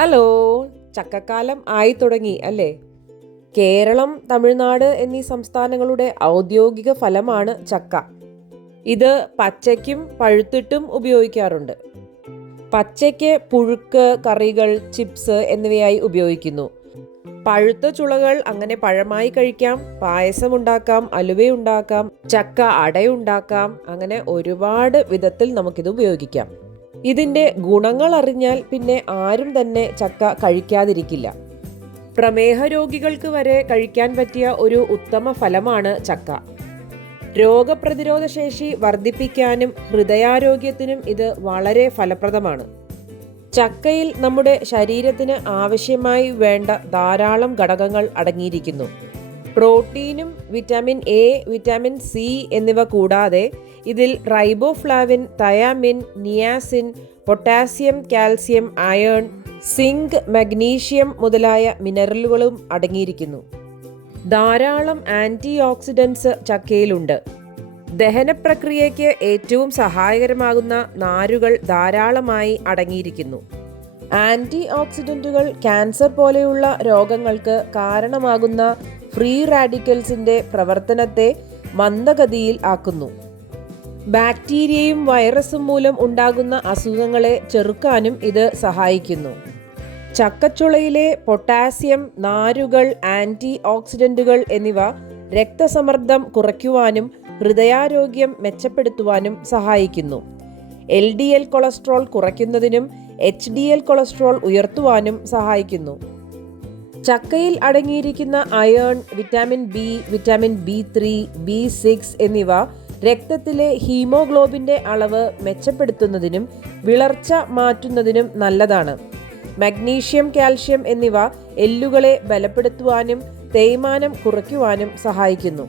Hello ചക്കക്കാലം ആയി തുടങ്ങി അല്ലേ? കേരളം തമിഴ്നാട് എന്നീ സംസ്ഥാനങ്ങളുടെ ഔദ്യോഗിക ഫലമാണ് ചക്ക. ഇത് പച്ചയ്ക്കും പഴുത്തിട്ടും ഉപയോഗിക്കാറുണ്ട്. പച്ചയ്ക്ക് പുഴുക്ക് കറികൾ ചിപ്സ് എന്നിവയായി ഉപയോഗിക്കുന്നു. പഴുത്ത ചുളകൾ അങ്ങനെ പഴമായി കഴിക്കാം പായസം ഉണ്ടാക്കാം അലുവയുണ്ടാക്കാം ചക്ക അടയുണ്ടാക്കാം അങ്ങനെ ഒരുപാട് വിധത്തിൽ നമുക്കിത് ഉപയോഗിക്കാം. ഇതിന്റെ ഗുണങ്ങൾ അറിഞ്ഞാൽ പിന്നെ ആരും തന്നെ ചക്ക കഴിക്കാതിരിക്കില്ല. പ്രമേഹ രോഗികൾക്ക് വരെ കഴിക്കാൻ പറ്റിയ ഒരു ഉത്തമ ഫലമാണ് ചക്ക. രോഗപ്രതിരോധ ശേഷി വർദ്ധിപ്പിക്കാനും ഹൃദയാരോഗ്യത്തിനും ഇത് വളരെ ഫലപ്രദമാണ്. ചക്കയിൽ നമ്മുടെ ശരീരത്തിന് ആവശ്യമായി വേണ്ട ധാരാളം ഘടകങ്ങൾ അടങ്ങിയിരിക്കുന്നു. പ്രോട്ടീനും വിറ്റാമിൻ എ വിറ്റാമിൻ സി എന്നിവ കൂടാതെ ഇതിൽ riboflavin thiamine niacin potassium calcium iron zinc magnesium മുതലായ മിനറലുകളും അടങ്ങിയിരിക്കുന്നു. ധാരാളം ആന്റി ഓക്സിഡൻസ് ചക്കയിലുണ്ട്. ദഹന പ്രക്രിയയ്ക്ക് ഏറ്റവും സഹായകരമാകുന്ന നാരുകൾ ധാരാളമായി അടങ്ങിയിരിക്കുന്നു. ആന്റി ഓക്സിഡന്റുകൾ ക്യാൻസർ പോലെയുള്ള രോഗങ്ങൾക്ക് കാരണമാകുന്ന ഫ്രീ റാഡിക്കൽസിന്റെ പ്രവർത്തനത്തെ മന്ദഗതിയിൽ ആക്കുന്നു. ബാക്ടീരിയയും വൈറസും മൂലം ഉണ്ടാകുന്ന അസുഖങ്ങളെ ചെറുക്കാനും ഇത് സഹായിക്കുന്നു. ചക്കച്ചുളയിലെ പൊട്ടാസ്യം നാരുകൾ ആന്റി ഓക്സിഡന്റുകൾ എന്നിവ രക്തസമ്മർദ്ദം കുറയ്ക്കുവാനും ഹൃദയാരോഗ്യം മെച്ചപ്പെടുത്തുവാനും സഹായിക്കുന്നു. എൽ ഡി എൽ കൊളസ്ട്രോൾ കുറയ്ക്കുന്നതിനും എച്ച് ഡി എൽ കൊളസ്ട്രോൾ ഉയർത്തുവാനും സഹായിക്കുന്നു. ചക്കയിൽ അടങ്ങിയിരിക്കുന്ന iron vitamin B vitamin B three B six എന്നിവ രക്തത്തിലെ ഹീമോഗ്ലോബിന്റെ അളവ് മെച്ചപ്പെടുത്തുന്നതിനും വിളർച്ച മാറ്റുന്നതിനും നല്ലതാണ്. മഗ്നീഷ്യം കാൽഷ്യം എന്നിവ എല്ലുകളെ ബലപ്പെടുത്തുവാനും തേയ്മാനം കുറയ്ക്കുവാനും സഹായിക്കുന്നു.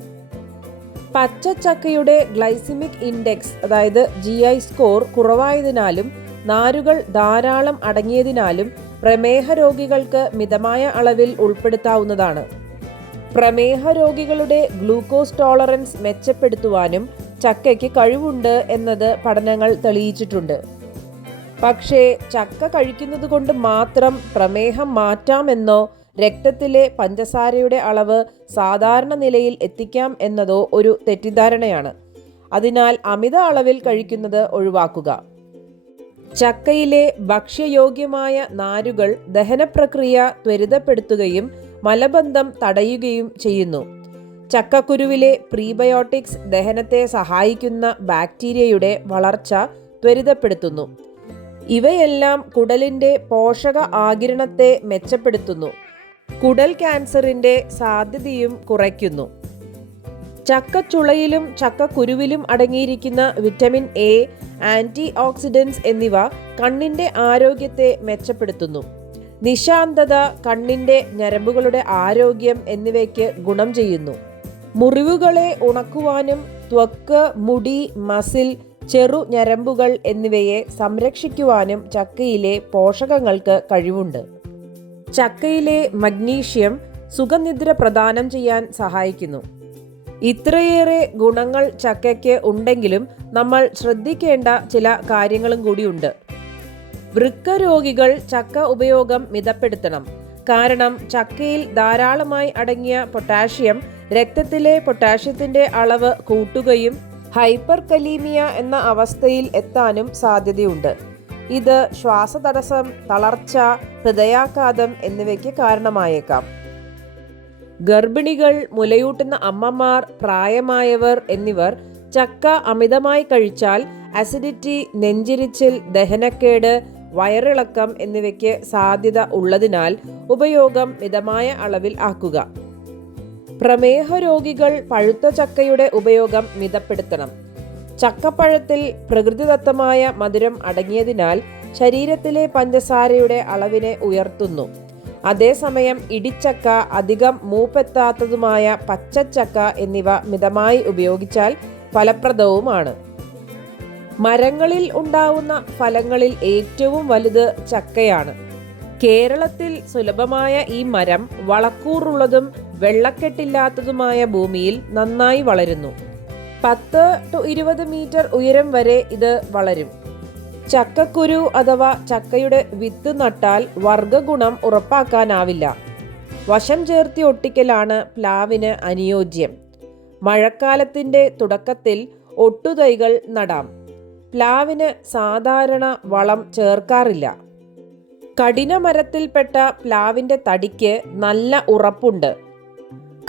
പച്ച ചക്കയുടെ ഗ്ലൈസിമിക് ഇൻഡെക്സ് അതായത് ജി ഐ സ്കോർ കുറവായതിനാലും നാരുകൾ ധാരാളം അടങ്ങിയതിനാലും പ്രമേഹ രോഗികൾക്ക് മിതമായ അളവിൽ ഉൾപ്പെടുത്താവുന്നതാണ്. പ്രമേഹ രോഗികളുടെ ഗ്ലൂക്കോസ് ടോളറൻസ് മെച്ചപ്പെടുത്തുവാനും ചക്കയ്ക്ക് കഴിവുണ്ട് എന്നത് പഠനങ്ങൾ തെളിയിച്ചിട്ടുണ്ട്. പക്ഷേ ചക്ക കഴിക്കുന്നത് കൊണ്ട് മാത്രം പ്രമേഹം മാറ്റാമെന്നോ രക്തത്തിലെ പഞ്ചസാരയുടെ അളവ് സാധാരണ നിലയിൽ എത്തിക്കാം എന്നതോ ഒരു തെറ്റിദ്ധാരണയാണ്. അതിനാൽ അമിത അളവിൽ കഴിക്കുന്നത് ഒഴിവാക്കുക. ചക്കയിലെ ഭക്ഷ്യയോഗ്യമായ നാരുകൾ ദഹനപ്രക്രിയ ത്വരിതപ്പെടുത്തുകയും മലബന്ധം തടയുകയും ചെയ്യുന്നു. ചക്കക്കുരുവിലെ പ്രീബയോട്ടിക്സ് ദഹനത്തെ സഹായിക്കുന്ന ബാക്ടീരിയയുടെ വളർച്ച ത്വരിതപ്പെടുത്തുന്നു. ഇവയെല്ലാം കുടലിന്റെ പോഷക ആകിരണത്തെ മെച്ചപ്പെടുത്തുന്നു. കുടൽ ക്യാൻസറിന്റെ സാധ്യതയും കുറയ്ക്കുന്നു. ചക്കച്ചുളയിലും ചക്കക്കുരുവിലും അടങ്ങിയിരിക്കുന്ന വിറ്റമിൻ എ ആന്റി ഓക്സിഡൻസ് എന്നിവ കണ്ണിന്റെ ആരോഗ്യത്തെ മെച്ചപ്പെടുത്തുന്നു. നിശാന്തത കണ്ണിന്റെ ഞരമ്പുകളുടെ ആരോഗ്യം എന്നിവയ്ക്ക് ഗുണം ചെയ്യുന്നു. മുറിവുകളെ ഉണക്കുവാനും ത്വക്ക് മുടി മസിൽ ചെറു ഞരമ്പുകൾ എന്നിവയെ സംരക്ഷിക്കുവാനും ചക്കയിലെ പോഷകങ്ങൾക്ക് കഴിവുണ്ട്. ചക്കയിലെ മഗ്നീഷ്യം സുഖനിദ്ര പ്രദാനം ചെയ്യാൻ സഹായിക്കുന്നു. ഇത്രയേറെ ഗുണങ്ങൾ ചക്കയ്ക്ക് ഉണ്ടെങ്കിലും നമ്മൾ ശ്രദ്ധിക്കേണ്ട ചില കാര്യങ്ങളും കൂടിയുണ്ട്. വൃക്ക രോഗികൾ ചക്ക ഉപയോഗം മിതപ്പെടുത്തണം. കാരണം ചക്കയിൽ ധാരാളമായി അടങ്ങിയ പൊട്ടാഷ്യം രക്തത്തിലെ പൊട്ടാഷ്യത്തിന്റെ അളവ് കൂട്ടുകയും ഹൈപ്പർ കലീമിയ എന്ന അവസ്ഥയിൽ എത്താനും സാധ്യതയുണ്ട്. ഇത് ശ്വാസതടസ്സം തളർച്ച ഹൃദയാഘാതം എന്നിവയ്ക്ക് കാരണമായേക്കാം. ഗർഭിണികൾ മുലയൂട്ടുന്ന അമ്മമാർ പ്രായമായവർ എന്നിവർ ചക്ക അമിതമായി കഴിച്ചാൽ അസിഡിറ്റി നെഞ്ചിരിച്ചിൽ ദഹനക്കേട് വയറിളക്കം എന്നിവയ്ക്ക് സാധ്യത ഉള്ളതിനാൽ ഉപയോഗം മിതമായ അളവിൽ ആക്കുക. പ്രമേഹ രോഗികൾ പഴുത്ത ചക്കയുടെ ഉപയോഗം മിതപ്പെടുത്തണം. ചക്കപ്പഴത്തിൽ പ്രകൃതിദത്തമായ മധുരം അടങ്ങിയതിനാൽ ശരീരത്തിലെ പഞ്ചസാരയുടെ അളവിനെ ഉയർത്തുന്നു. അതേസമയം ഇടിച്ചക്ക അധികം മൂപ്പെത്താത്തതുമായ പച്ചച്ചക്ക എന്നിവ മിതമായി ഉപയോഗിച്ചാൽ ഫലപ്രദവുമാണ്. മരങ്ങളിൽ ഉണ്ടാവുന്ന ഫലങ്ങളിൽ ഏറ്റവും വലുത് ചക്കയാണ്. കേരളത്തിൽ സുലഭമായ ഈ മരം വളക്കൂറുള്ളതും വെള്ളക്കെട്ടില്ലാത്തതുമായ ഭൂമിയിൽ നന്നായി വളരുന്നു. പത്ത് ടു ഇരുപത് മീറ്റർ ഉയരം വരെ ഇത് വളരും. ചക്കക്കുരു അഥവാ ചക്കയുടെ വിത്ത് നട്ടാൽ വർഗഗുണം ഉറപ്പാക്കാനാവില്ല. വശം ചേർത്തി ഒട്ടിക്കലാണ് പ്ലാവിന് അനുയോജ്യം. മഴക്കാലത്തിന്റെ തുടക്കത്തിൽ ഒട്ടുതൈകൾ നടാം. പ്ലാവിന് സാധാരണ വളം ചേർക്കാറില്ല. കഠിനമരത്തിൽപ്പെട്ട പ്ലാവിന്റെ തടിക്ക് നല്ല ഉറപ്പുണ്ട്.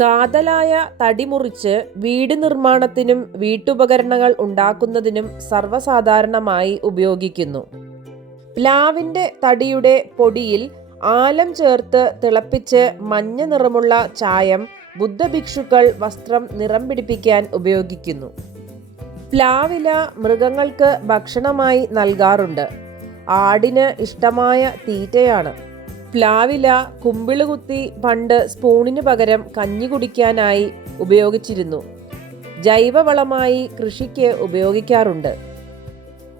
കാതലായ തടി മുറിച്ച് വീട് നിർമ്മാണത്തിനും വീട്ടുപകരണങ്ങൾ ഉണ്ടാക്കുന്നതിനും സർവസാധാരണമായി ഉപയോഗിക്കുന്നു. പ്ലാവിന്റെ തടിയുടെ പൊടിയിൽ ആലം ചേർത്ത് തിളപ്പിച്ച് മഞ്ഞ നിറമുള്ള ചായം ബുദ്ധഭിക്ഷുക്കൾ വസ്ത്രം നിറം പിടിപ്പിക്കാൻ ഉപയോഗിക്കുന്നു. പ്ലാവില മൃഗങ്ങൾക്ക് ഭക്ഷണമായി നൽകാറുണ്ട്. ആടിന് ഇഷ്ടമായ തീറ്റയാണ്. പ്ലാവില കുമ്പിളുകുത്തി പണ്ട് സ്പൂണിന് പകരം കഞ്ഞി കുടിക്കാനായി ഉപയോഗിച്ചിരുന്നു. ജൈവവളമായി കൃഷിക്ക് ഉപയോഗിക്കാറുണ്ട്.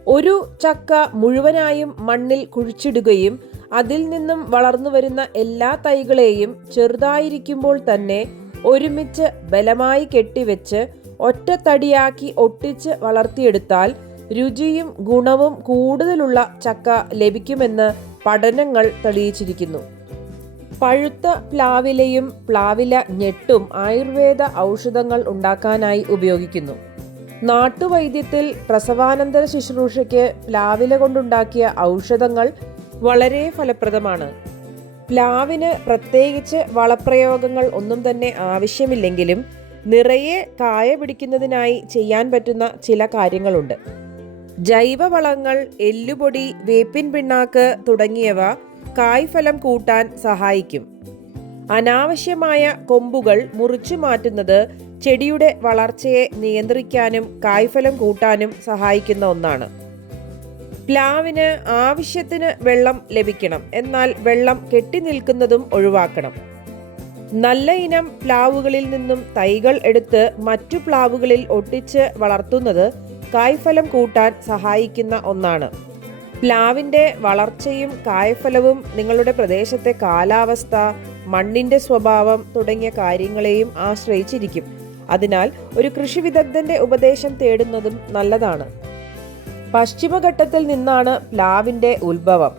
ഒരു ചക്ക മുഴുവനായും മണ്ണിൽ കുഴിച്ചിടുകയും അതിൽ നിന്നും വളർന്നു വരുന്ന എല്ലാ തൈകളെയും ചെറുതായിരിക്കുമ്പോൾ തന്നെ ഒരുമിച്ച് ബലമായി കെട്ടിവെച്ച് ഒറ്റത്തടിയാക്കി ഒട്ടിച്ച് വളർത്തിയെടുത്താൽ രുചിയും ഗുണവും കൂടുതലുള്ള ചക്ക ലഭിക്കുമെന്ന് പഠനങ്ങൾ തെളിയിച്ചിരിക്കുന്നു. പഴുത്ത പ്ലാവിലയും പ്ലാവില ഞെട്ടും ആയുർവേദ ഔഷധങ്ങൾ ഉണ്ടാക്കാനായി ഉപയോഗിക്കുന്നു. നാട്ടുവൈദ്യത്തിൽ പ്രസവാനന്തര ശുശ്രൂഷയ്ക്ക് പ്ലാവില കൊണ്ടുണ്ടാക്കിയ ഔഷധങ്ങൾ വളരെ ഫലപ്രദമാണ്. പ്ലാവിന് പ്രത്യേകിച്ച് വളപ്രയോഗങ്ങൾ ഒന്നും തന്നെ ആവശ്യമില്ലെങ്കിലും നിറയെ കായ പിടിക്കുന്നതിനായി ചെയ്യാൻ പറ്റുന്ന ചില കാര്യങ്ങളുണ്ട്. ജൈവവളങ്ങൾ എല്ലുപൊടി വേപ്പിൻ പിണ്ണാക്ക് തുടങ്ങിയവ കായ്ഫലം കൂട്ടാൻ സഹായിക്കും. അനാവശ്യമായ കൊമ്പുകൾ മുറിച്ചു മാറ്റുന്നത് ചെടിയുടെ വളർച്ചയെ നിയന്ത്രിക്കാനും കായ്ഫലം കൂട്ടാനും സഹായിക്കുന്ന ഒന്നാണ്. പ്ലാവിന് ആവശ്യത്തിന് വെള്ളം ലഭിക്കണം എന്നാൽ വെള്ളം കെട്ടി നിൽക്കുന്നതും ഒഴിവാക്കണം. നല്ല ഇനം പ്ലാവുകളിൽ നിന്നും തൈകൾ എടുത്ത് മറ്റു പ്ലാവുകളിൽ ഒട്ടിച്ച് വളർത്തുന്നത് കായ്ഫലം കൂട്ടാൻ സഹായിക്കുന്ന ഒന്നാണ്. പ്ലാവിന്റെ വളർച്ചയും കായ്ഫലവും നിങ്ങളുടെ പ്രദേശത്തെ കാലാവസ്ഥ മണ്ണിന്റെ സ്വഭാവം തുടങ്ങിയ കാര്യങ്ങളെയും ആശ്രയിച്ചിരിക്കും. അതിനാൽ ഒരു കൃഷി വിദഗ്ധന്റെ ഉപദേശം തേടുന്നതും നല്ലതാണ്. പശ്ചിമഘട്ടത്തിൽ നിന്നാണ് പ്ലാവിന്റെ ഉത്ഭവം.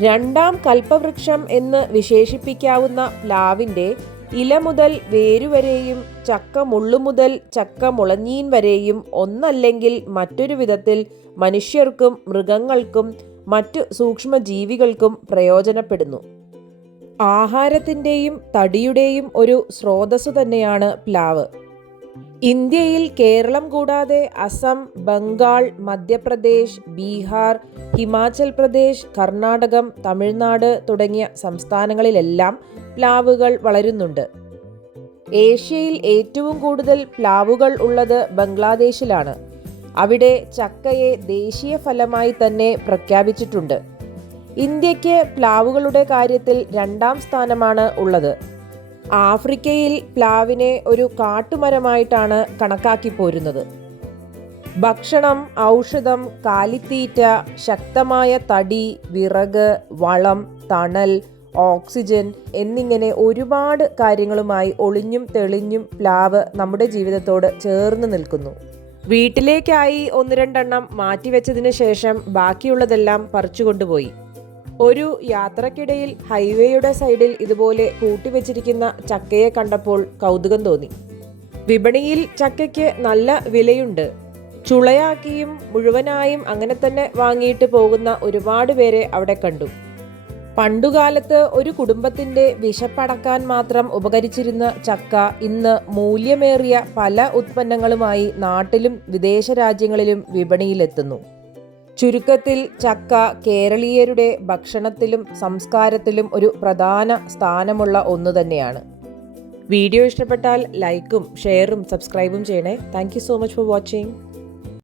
രണ്ടാം കൽപ്പവൃക്ഷം എന്ന് വിശേഷിപ്പിക്കാവുന്ന പ്ലാവിന്റെ ഇല മുതൽ വേരുവരെയും ചക്ക മുള്ളു മുതൽ ചക്ക മുളഞ്ഞീൻ വരെയും ഒന്നല്ലെങ്കിൽ മറ്റൊരു വിധത്തിൽ മനുഷ്യർക്കും മൃഗങ്ങൾക്കും മറ്റു സൂക്ഷ്മജീവികൾക്കും പ്രയോജനപ്പെടുന്നു. ആഹാരത്തിന്റെയും തടിയുടെയും ഒരു സ്രോതസ്സു തന്നെയാണ് പ്ലാവ്. ഇന്ത്യയിൽ കേരളം കൂടാതെ അസം ബംഗാൾ മധ്യപ്രദേശ് ബീഹാർ ഹിമാചൽ പ്രദേശ് കർണാടകം തമിഴ്നാട് തുടങ്ങിയ സംസ്ഥാനങ്ങളിലെല്ലാം പ്ലാവുകൾ വളരുന്നുണ്ട്. ഏഷ്യയിൽ ഏറ്റവും കൂടുതൽ പ്ലാവുകൾ ഉള്ളത് ബംഗ്ലാദേശിലാണ്. അവിടെ ചക്കയെ ദേശീയ ഫലമായി തന്നെ പ്രഖ്യാപിച്ചിട്ടുണ്ട്. ഇന്ത്യയ്ക്ക് പ്ലാവുകളുടെ കാര്യത്തിൽ രണ്ടാം സ്ഥാനമാണ് ഉള്ളത്. ആഫ്രിക്കയിൽ പ്ലാവിനെ ഒരു കാട്ടുമരമായിട്ടാണ് കണക്കാക്കി പോരുന്നത്. ഭക്ഷണം ഔഷധം കാലിത്തീറ്റ ശക്തമായ തടി വിറക് വളം തണൽ ഓക്സിജൻ എന്നിങ്ങനെ ഒരുപാട് കാര്യങ്ങളുമായി ഒളിഞ്ഞും തെളിഞ്ഞും പ്ലാവ് നമ്മുടെ ജീവിതത്തോട് ചേർന്ന് നിൽക്കുന്നു. വീട്ടിലേക്കായി ഒന്ന് രണ്ടെണ്ണം മാറ്റിവെച്ചതിന് ശേഷം ബാക്കിയുള്ളതെല്ലാം പറിച്ചുകൊണ്ടുപോയി. ഒരു യാത്രക്കിടയിൽ ഹൈവേയുടെ സൈഡിൽ ഇതുപോലെ കൂട്ടിവെച്ചിരിക്കുന്ന ചക്കയെ കണ്ടപ്പോൾ കൗതുകം തോന്നി. വിപണിയിൽ ചക്കയ്ക്ക് നല്ല വിലയുണ്ട്. ചുളയാക്കിയും മുഴുവനായും അങ്ങനെ തന്നെ വാങ്ങിയിട്ട് പോകുന്ന ഒരുപാട് പേരെ അവിടെ കണ്ടു. പണ്ടുകാലത്ത് ഒരു കുടുംബത്തിന്റെ വിശപ്പടക്കാൻ മാത്രം ഉപകരിച്ചിരുന്ന ചക്ക ഇന്ന് മൂല്യമേറിയ പല ഉത്പന്നങ്ങളുമായി നാട്ടിലും വിദേശ രാജ്യങ്ങളിലും വിപണിയിലെത്തുന്നു. ചുരുക്കത്തിൽ ചക്ക കേരളീയരുടെ ഭക്ഷണത്തിലും സംസ്കാരത്തിലും ഒരു പ്രധാന സ്ഥാനമുള്ള ഒന്നു തന്നെയാണ്. വീഡിയോ ഇഷ്ടപ്പെട്ടാൽ ലൈക്കും ഷെയറും സബ്സ്ക്രൈബും ചെയ്യണേ. Thank so much for watching.